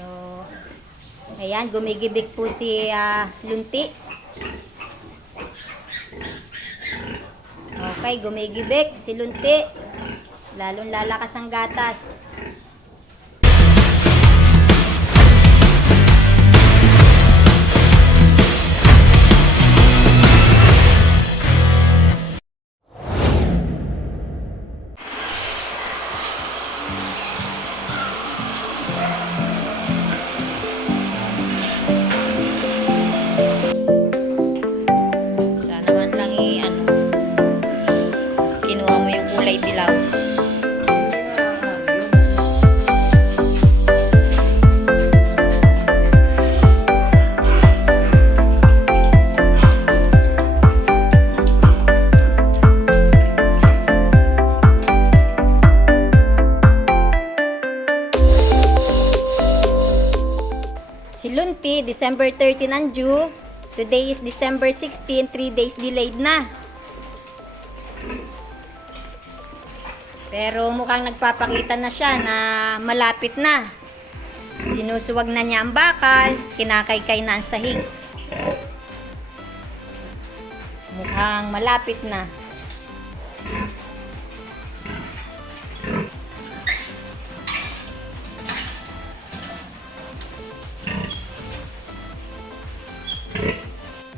So, ayan, gumigibik po si Lunti. Okay, gumigibik si Lunti. Lalong lalakas ang gatas. Sana man lang kinuha mo yung kulay dilaw. Si Lunti, December 13 ang due. Today is December 16, 3 days delayed na. Pero mukhang nagpapakita na siya na malapit na. Sinusuwag na niya ang bakal, kinakaykay na ang sahig. Mukhang malapit na.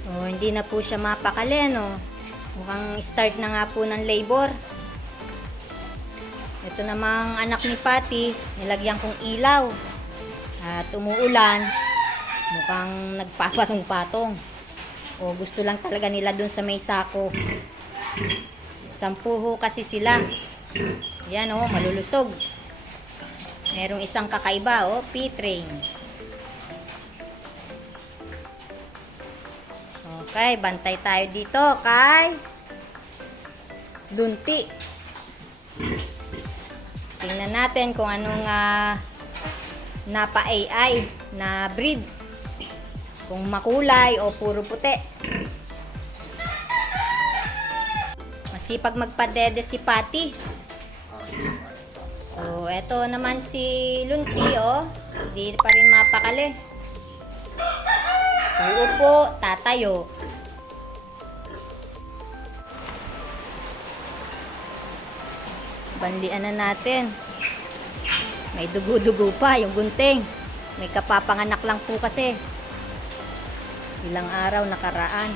So, hindi na po siya mapakali, no? Mukhang start na nga po ng labor. Ito namang anak ni Patty, nilagyan kong ilaw. At umuulan, mukhang nagpapatong-patong. O gusto lang talaga nila dun sa may sako. 10 kasi sila. Yan o, malulusog. Merong isang kakaiba o, P-train. Okay, bantay tayo dito kay Lunti. Tingnan natin kung anong napa-AI na breed. Kung makulay o puro puti. Masipag magpadede si Patty. So, eto naman si Lunti, oh. Hindi pa rin mapakali. Uupo, tatayo. Banlian na natin. May dugo-dugo pa yung gunting. May kapapanganak lang po kasi. Ilang araw nakaraan.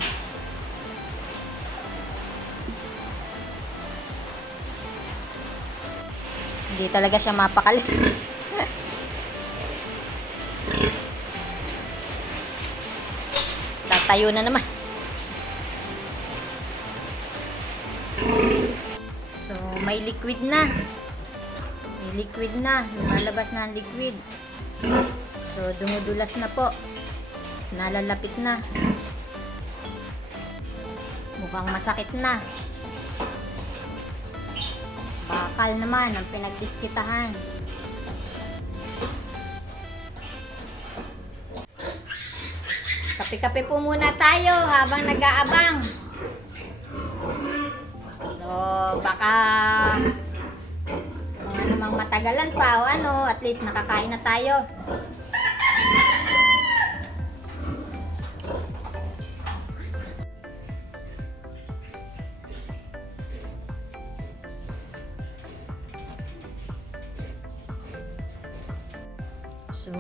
Hindi talaga siya mapakali. Tatayo na naman. So, may liquid na. May liquid na. Lumalabas na ang liquid. So, dumudulas na po. Nalalapit na. Mukhang masakit na. Bakal naman ang pinagdiskitahan. Kape-kape po muna tayo habang nag-aabang. So, baka kung ano mang matagalan pa o ano, at least nakakain na tayo. So,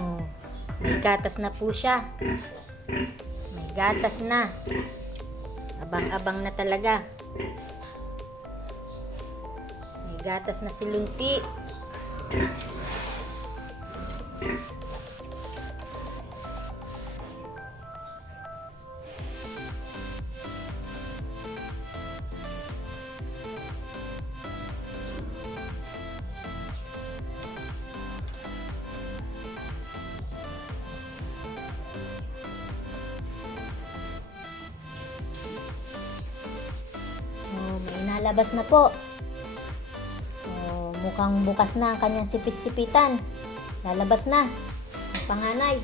may gatas na po siya. May gatas na. Abang-abang na talaga. May gatas na si Lunti. May nalabas na po. So, mukhang bukas na ang kanyang sipit-sipitan. Lalabas na ang panganay.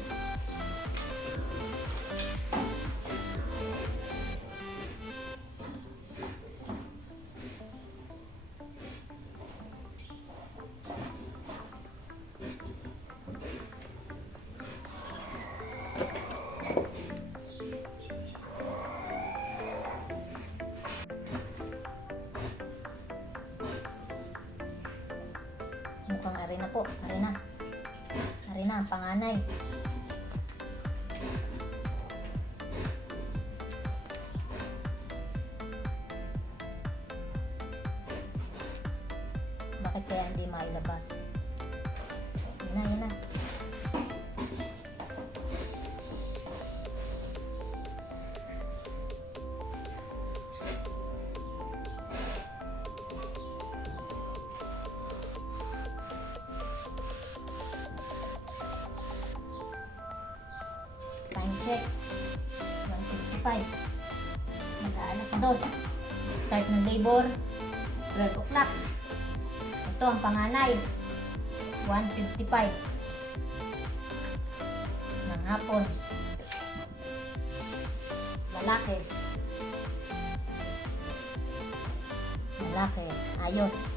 Ayan na po, ari na. Ari na ang panganay. Bakit kaya hindi mailabas? Ayan na, ayan na. Time check. 1:55. Mag-aalas 2. Start ng labor. 12 o'clock. Ito ang panganay. 1:55. Ng hapon. Lalaki. Lalaki. Ayos.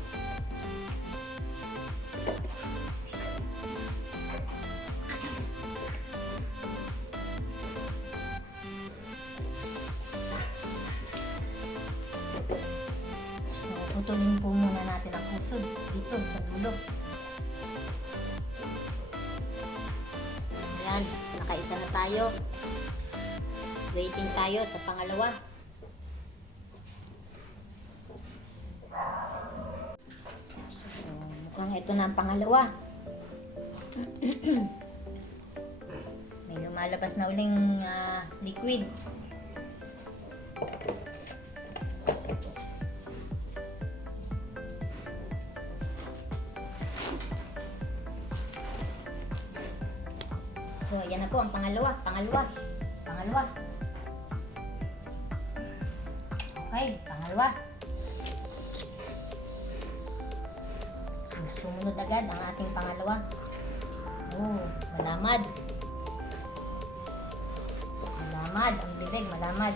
So, putulin po muna natin ang pusod dito sa dulo. Ayan, nakaisa na tayo. Waiting tayo sa pangalawa. So, mukhang ito na ang pangalawa. May lumalabas na uling liquid. So, yan na po ang pangalawa. Okay, pangalawa. So, sumunod agad ang ating pangalawa. Oh, malamad. Malamad, ang bibig, malamad.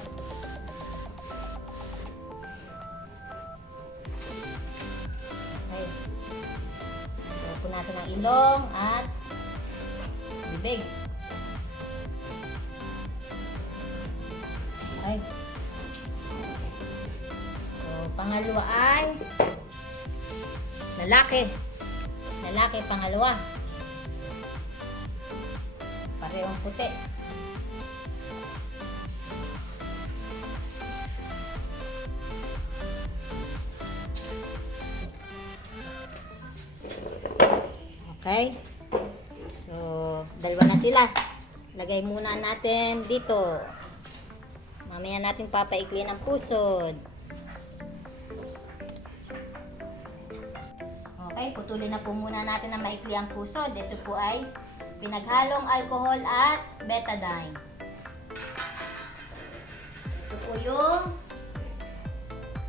Okay. So, punasan ng ilong at bibig. Okay. So, pangalawa ay lalaki. Lalaki, pangalawa. Parehong puti. Okay. So, dalawa na sila. Lagay muna natin dito. Mamaya natin papaikli ng pusod. Okay, putulin na po muna natin ang maikli ang pusod. Ito po ay pinaghalong alcohol at betadine. Ito po yung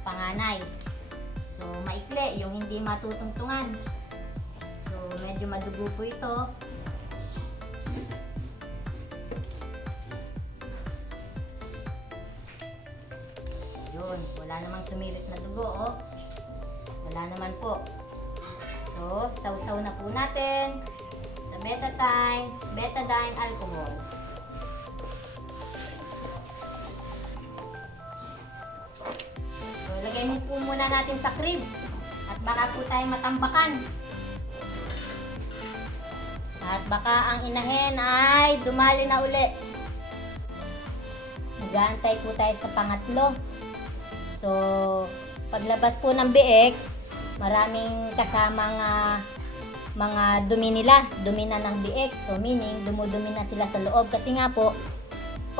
panganay. So, maikli, yung hindi matutungtungan. So, medyo madugo po ito. Yun, wala namang sumirit na dugo, oh. Wala naman po. So, sausaw na po natin sa betadine alcohol. So, lagay mo po muna natin sa crib at baka po tayo matambakan. At baka ang inahin ay dumali na uli. Nag-aantay po tayo sa pangatlo. So, paglabas po ng biik, maraming kasamang mga dumi nila. Dumi na ng biik. So, meaning, dumudumi na sila sa loob. Kasi nga po,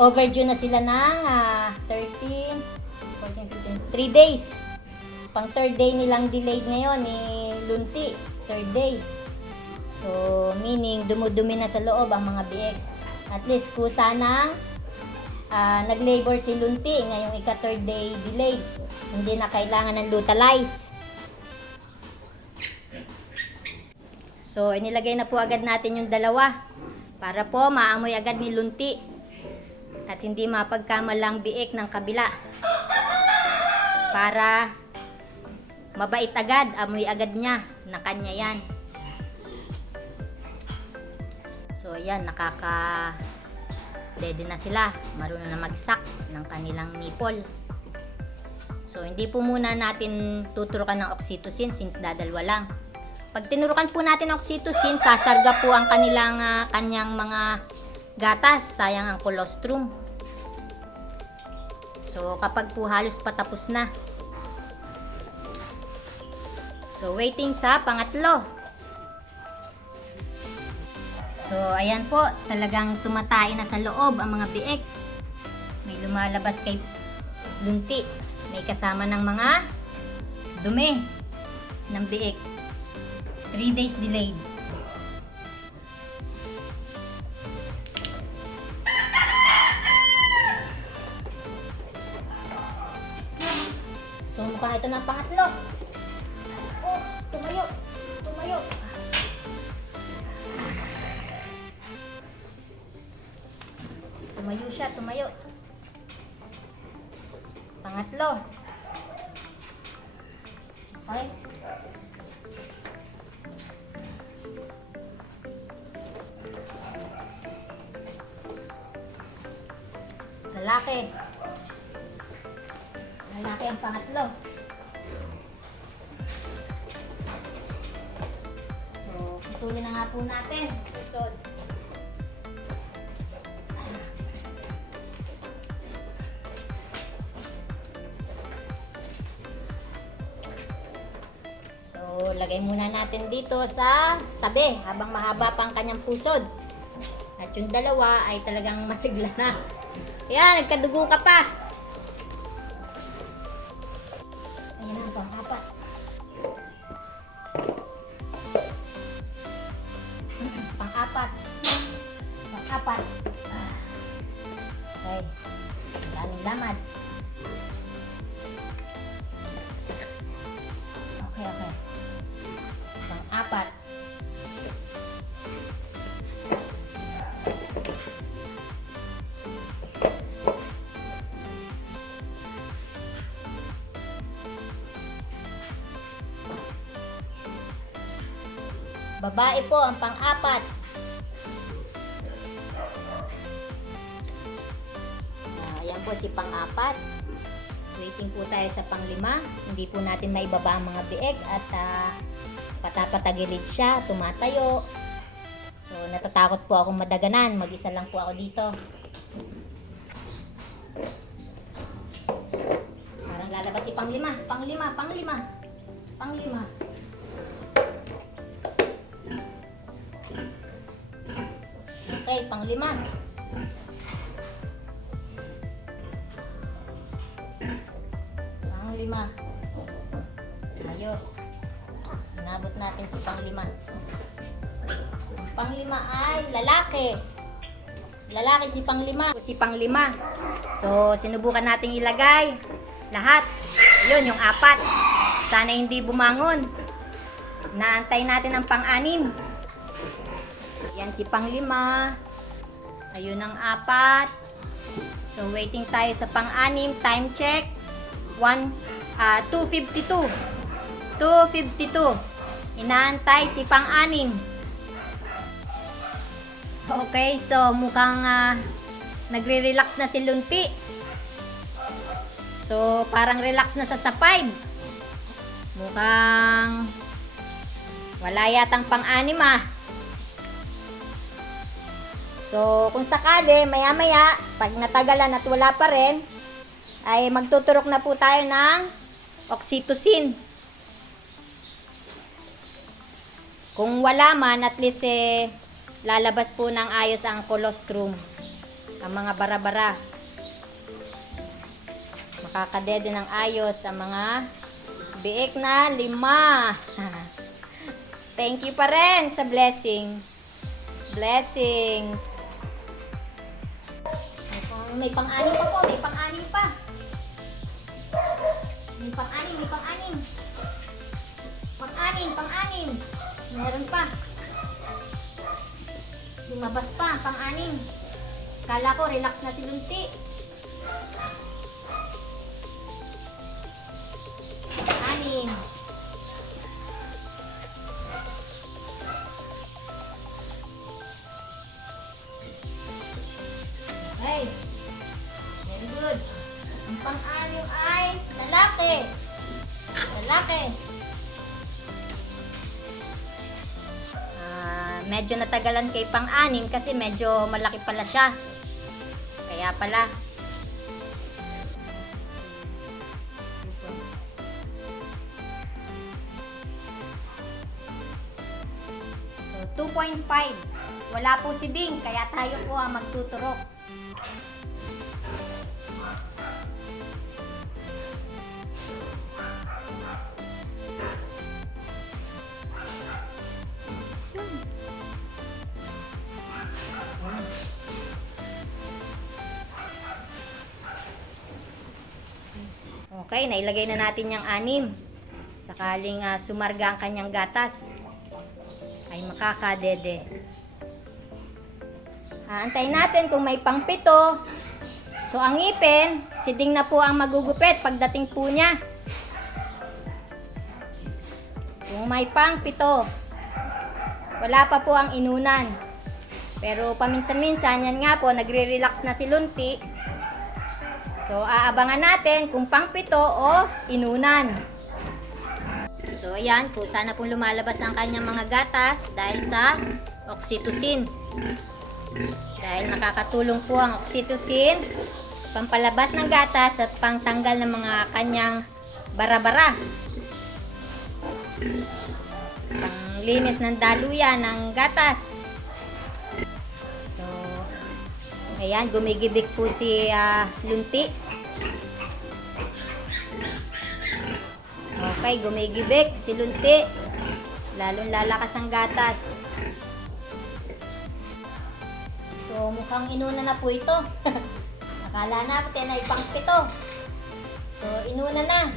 overdue na sila ng 13, 14, 15, 3 days. Pang third day nilang delayed ngayon ni Lunti. Third day. So, meaning, dumudumi na sa loob ang mga biik. At least, kusa ng nag-labor si Lunti ngayong ika-third day delayed. Hindi na kailangan ng Lutalize. So, inilagay na po agad natin yung dalawa para po maamoy agad ni Lunti at hindi mapagkamalang biik ng kabila. Para mabait agad, amoy agad niya na kanya yan. So, ayan, ready na sila. Marunong na magsak ng kanilang nipple. So, hindi po muna natin tuturukan ng oxytocin since dadalwa lang. Pag tinurukan po natin ang oxytocin, sasarga po ang kanyang mga gatas. Sayang ang colostrum. So, kapag po halos patapos na. So, waiting sa pangatlo. So, ayan po. Talagang tumatay na sa loob ang mga biik. May lumalabas kay lunti. May kasama ng mga dumi ng biik. 3 days delayed. So, mukhang ito na ang pangatlo. Oh, tumayo. Tumayo. Tumayo siya, tumayo. Pangatlo. Okay. Lalaki. Lalaki ang pangatlo. So, putulin na nga po natin. Pusod. So, lagay muna natin dito sa tabi habang mahaba pa ang kanyang pusod. At yung dalawa ay talagang masigla na. Ayan, nagkadugo ka pa. Ayan ang pang-apat. Pang-apat. Pang-apat. Okay. Daming lamad. Okay, okay. Pang-apat. Babae po ang pang-apat. Ayan po si pang-apat. Waiting po tayo sa pang-5. Hindi po natin maibaba ang mga biik at patapatagilid siya, tumatayo. So, natatakot po akong madaganan. Mag-isa lang po ako dito. Parang lalabas si pang-5. Pang-5, pang-5. Pang-5. Okay, pang-5. Pang-5. Ayos. Inabot natin si pang-5. Pang-5 ay lalaki. Lalaki si pang-5. Si pang-5. So, sinubukan nating ilagay lahat. Ayun, yung 4. Sana hindi bumangon. Naantay natin ang pang-6. Yan si pang-5. Ayun ang 4. So, waiting tayo sa pang-6. Time check. 2:52. 2:52. Inaantay si pang-6. Okay, so mukhang nagre-relax na si Lunti. So, parang relax na siya sa 5. Mukhang wala yatang pang-6 So, kung sakali, maya-maya, pag natagalan at wala pa rin, ay magtuturok na po tayo ng oxytocin. Kung wala man, at least lalabas po ng ayos ang colostrum, ang mga bara-bara. Makakadede ng ayos ang mga biik na 5. Thank you pa rin sa blessing. Blessings. May pang-6 pa po. May pang-6 pa. May pang-6. May pang-6. Pang-6. Pang-6. Meron pa. Lumabas pa. Pang-6. Kala ko relax na si Lunti. Pang-6. Okay. Very good. Ang pang-6 ay lalaki. Lalaki. medyo natagalan kay pang-anim kasi medyo malaki pala siya. Kaya pala. So, 2.5. Wala po si Ding, kaya tayo po ang magtuturok. Okay, nailagay na natin yung 6. Sakaling sumarga ang kanyang gatas, ay makakadede. Antayin natin kung may pang-7. So, ang ngipin, si Ding na po ang magugupit pagdating po niya. Kung may pang-7, wala pa po ang inunan. Pero paminsan-minsan, yan nga po, nagre-relax na si Lunti. So, aabangan natin kung pang-7 o inunan. So, ayan, kung sana pong lumalabas ang kanyang mga gatas dahil sa oxytocin. Dahil nakakatulong po ang oxytocin, pampalabas ng gatas at pangtanggal ng mga kanyang bara-bara. Panglinis ng daluyan ng gatas. So, ayan, gumigibik po si Lunti. Okay, gumigibik si Lunti. Lalong lalakas ang gatas. So, mukhang inuna na po ito. Akala natin ay pang-7. So, inuna na.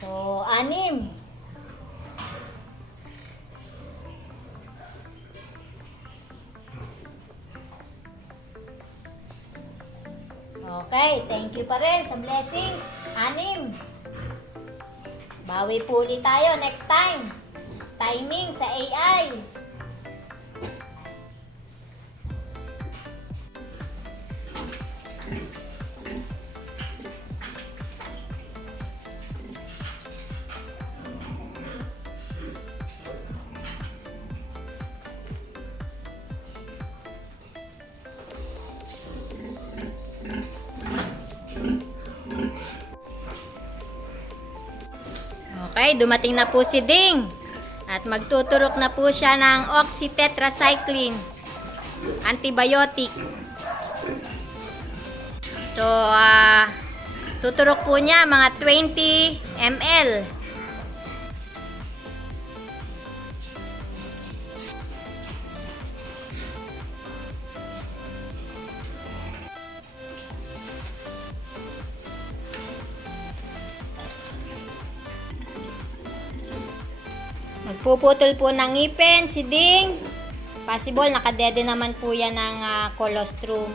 So, 6. Okay, thank you pa rin sa blessings. 6. Bawi po ulit tayo next time. Timing sa AI. Okay, dumating na po si Ding. At magtuturok na po siya ng oxytetracycline antibiotic. So, tuturok po niya mga 20 ml. Magpuputol po ng ngipin si Ding. Possible nakadede naman po yan ng colostrum.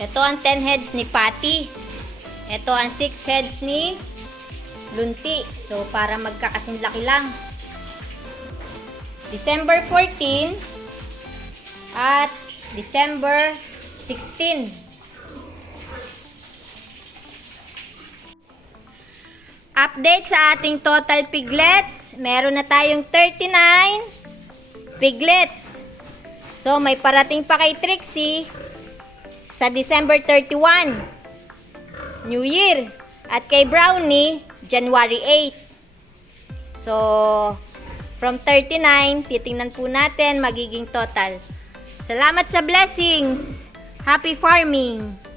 Ito ang 10 heads ni Patty. Ito ang 6 heads ni Lunti. So, para magkakasinlaki lang. December 14, at December 16. Update sa ating total piglets. Meron na tayong 39 piglets. So, may parating pa kay Trixie sa December 31, New Year. At kay Brownie, January 8. So, from 39, titingnan po natin magiging total. Salamat sa blessings. Happy farming!